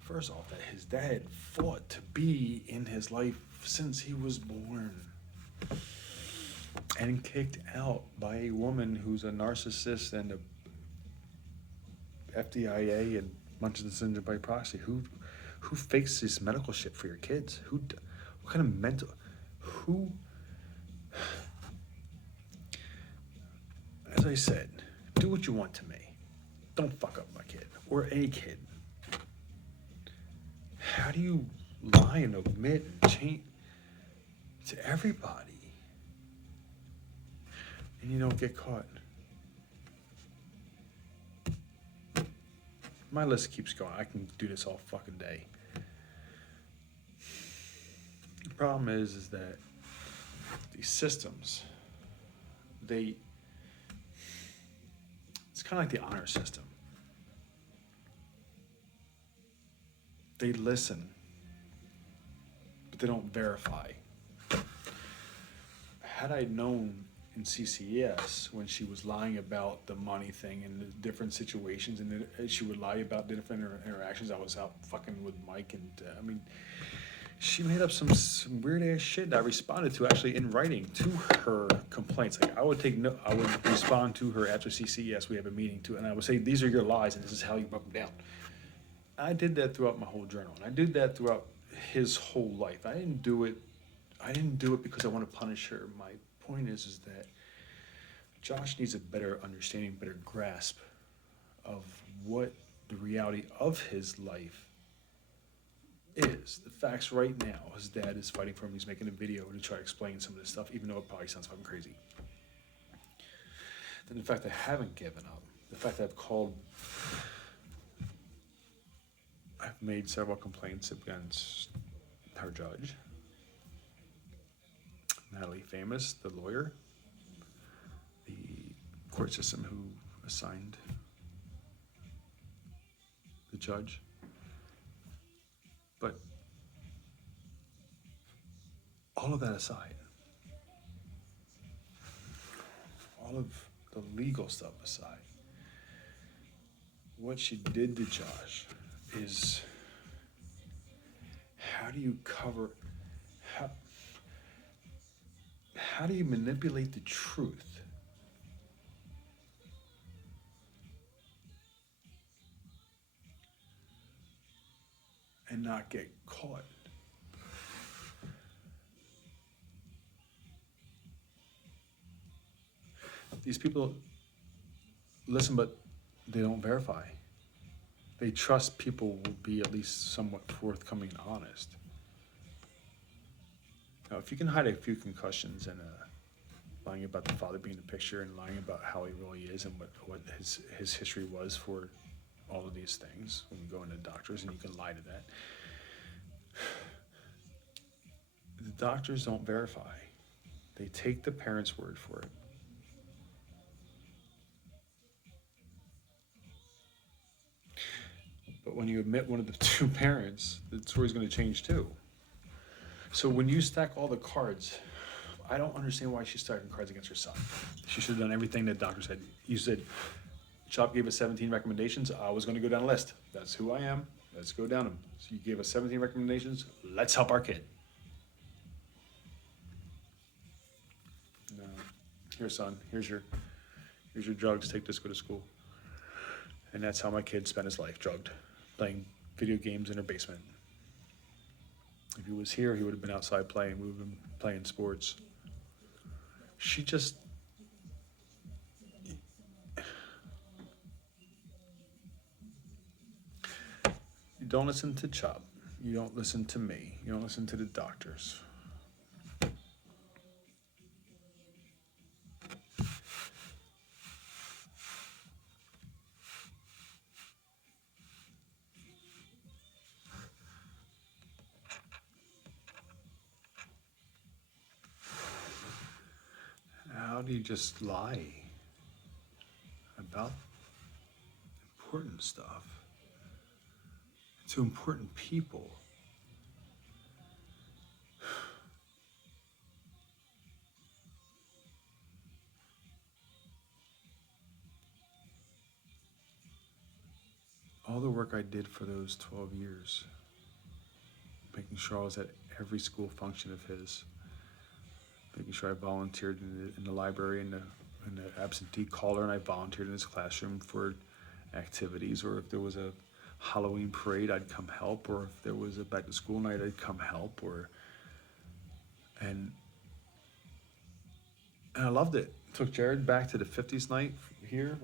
First off, that his dad fought to be in his life since he was born. And kicked out by a woman who's a narcissist and a FDIA and Munchausen syndrome by proxy. Who fakes this medical shit for your kids? What kind of mental? Who? As I said, do what you want to me. Don't fuck up my kid or a kid. How do you lie and omit and change to everybody? And you don't get caught. My list keeps going. I can do this all fucking day. The problem is that these systems, it's kind of like the honor system. They listen, but they don't verify. Had I known in CCS when she was lying about the money thing and the different situations, and she would lie about the different interactions. I was out fucking with Mike, and she made up some weird ass shit that I responded to actually in writing to her complaints. Like I would respond to her after CCS. We have a meeting too, and I would say, "These are your lies, and this is how you broke them down." I did that throughout my whole journal, and I did that throughout his whole life. I didn't do it because I want to punish her. My point is that Josh needs a better understanding, better grasp of what the reality of his life is. The facts right now, his dad is fighting for him. He's making a video to try to explain some of this stuff, even though it probably sounds fucking crazy. Then the fact I haven't given up, the fact that I've made several complaints against her judge, Natalie Famous, the lawyer, the court system who assigned the judge. But all of that aside, all of the legal stuff aside, what she did to Josh is, how do you manipulate the truth and not get caught? These people listen, but they don't verify. They trust people will be at least somewhat forthcoming and honest. Now, if you can hide a few concussions and lying about the father being in the picture and lying about how he really is and what his history was for all of these things, when you go into doctors and you can lie to that, the doctors don't verify. They take the parent's word for it. But when you admit one of the two parents, the story's going to change too. So when you stack all the cards, I don't understand why she's stacking cards against her son. She should have done everything that doctor said. You said, CHOP gave us 17 recommendations. I was going to go down a list. That's who I am. Let's go down them. So you gave us 17 recommendations. Let's help our kid. No. Here, son. Here's your drugs. Take this, go to school. And that's how my kid spent his life, drugged, playing video games in her basement. If he was here, he would have been outside playing. We would have been playing sports. She just... You don't listen to CHOP. You don't listen to me. You don't listen to the doctors. just lie about important stuff to important people. All the work I did for those 12 years, making sure I was at every school function of his, making sure I volunteered in the library and the absentee caller, and I volunteered in his classroom for activities, or if there was a Halloween parade, I'd come help, or if there was a back to school night, I'd come help, and I loved it. Took Jared back to the 50s night here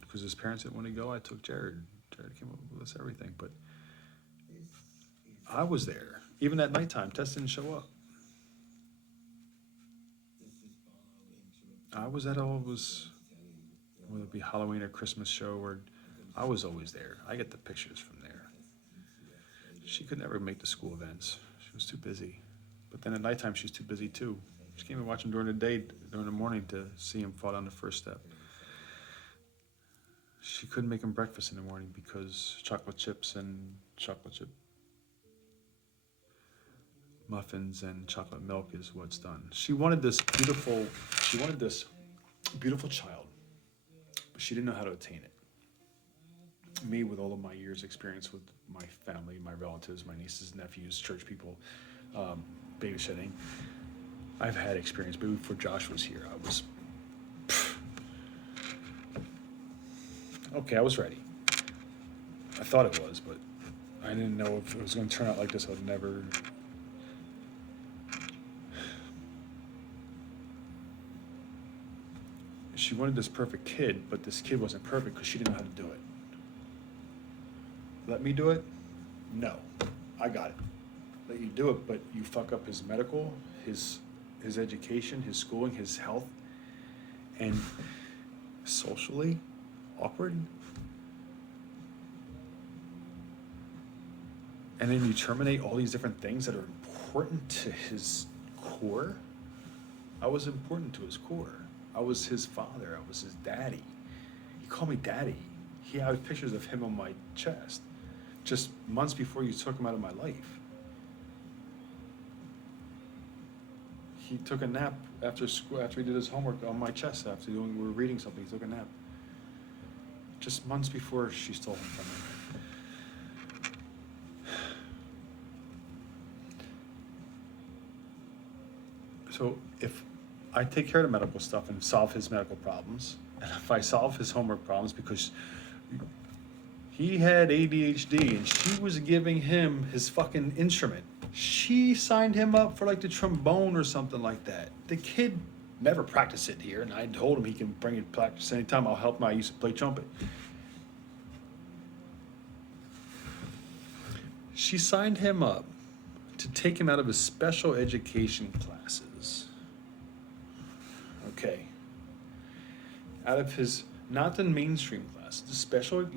because his parents didn't want to go. I took Jared. Jared came up with us everything, but I was there. Even at nighttime, Tess didn't show up. I was at all was, whether it be Halloween or Christmas show, or I was always there. I get the pictures from there. She could never make the school events. She was too busy. But then at nighttime, she's too busy too. She can't even watch him during the day, during the morning, to see him fall down the first step. She couldn't make him breakfast in the morning because chocolate chips and chocolate chip muffins and chocolate milk is what's done. She wanted this beautiful child, but she didn't know how to attain it. Me, with all of my years' experience with my family, my relatives, my nieces, nephews, church people, babysitting, I've had experience. But before Josh was here, I was okay. I was ready. I thought it was, but I didn't know if it was going to turn out like this. I'd never. She wanted this perfect kid, but this kid wasn't perfect because she didn't know how to do it. Let me do it? No. I got it. Let you do it, but you fuck up his medical, his education, his schooling, his health, and socially awkward. And then you terminate all these different things that are important to his core. I was important to his core. I was his father. I was his daddy. He called me daddy. He had pictures of him on my chest just months before you took him out of my life. He took a nap after school, after he did his homework on my chest, we were reading something. He took a nap. Just months before she stole him from me. So if I take care of the medical stuff and solve his medical problems, and if I solve his homework problems, because he had ADHD and she was giving him his fucking instrument. She signed him up for like the trombone or something like that. The kid never practiced it here, and I told him he can bring it practice anytime. I'll help him. I used to play trumpet. She signed him up to take him out of his special education classes. Okay. Out of his, not the mainstream class, the special,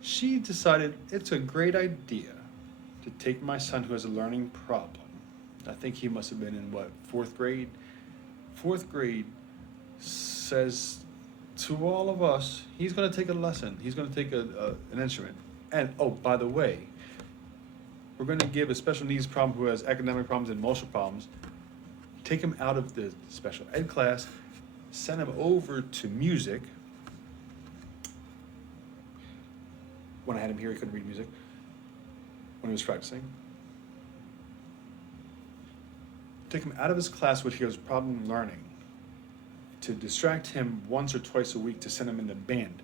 she decided it's a great idea to take my son who has a learning problem. I think he must have been in fourth grade? Fourth grade says to all of us, he's gonna take a lesson. He's gonna take an instrument. And, oh, by the way, we're gonna give a special needs problem who has academic problems and emotional problems, take him out of the special ed class, send him over to music. When I had him here, he couldn't read music when he was practicing. Take him out of his class, which he has problem learning, to distract him once or twice a week to send him in the band.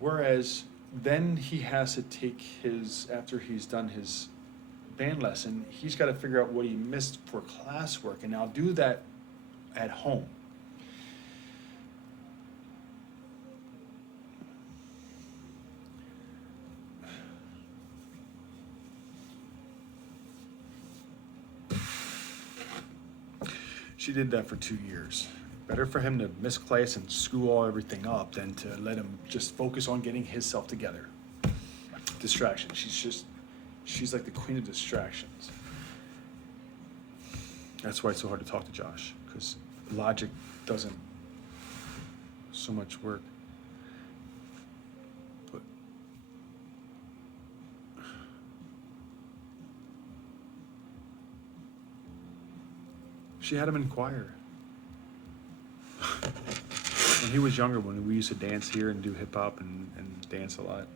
Whereas then he has to take after he's done his band lesson, he's got to figure out what he missed for classwork, and I'll do that at home. She did that for 2 years. Better for him to miss class and screw everything up than to let him just focus on getting himself together. Distraction. She's like the queen of distractions. That's why it's so hard to talk to Josh, because logic doesn't so much work. But she had him in choir. When he was younger, when we used to dance here and do hip hop and dance a lot,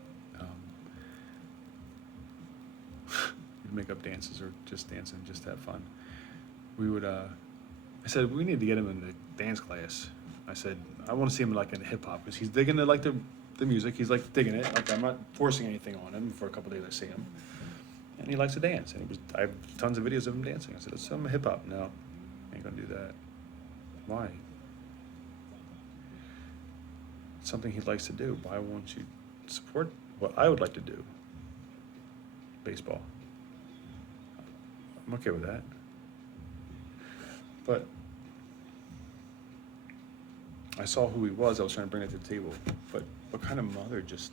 we'd make up dances or just dance and just have fun. We would, I said, we need to get him in the dance class. I said, I want to see him like in hip hop because he's digging it, like the music. He's like digging it. Like I'm not forcing anything on him. For a couple days I see him, and he likes to dance. And I have tons of videos of him dancing. I said, let's some hip hop. No, ain't gonna do that. Why? It's something he likes to do. Why won't you support what I would like to do? Baseball. I'm okay with that. But I saw who he was. I was trying to bring it to the table. But what kind of mother just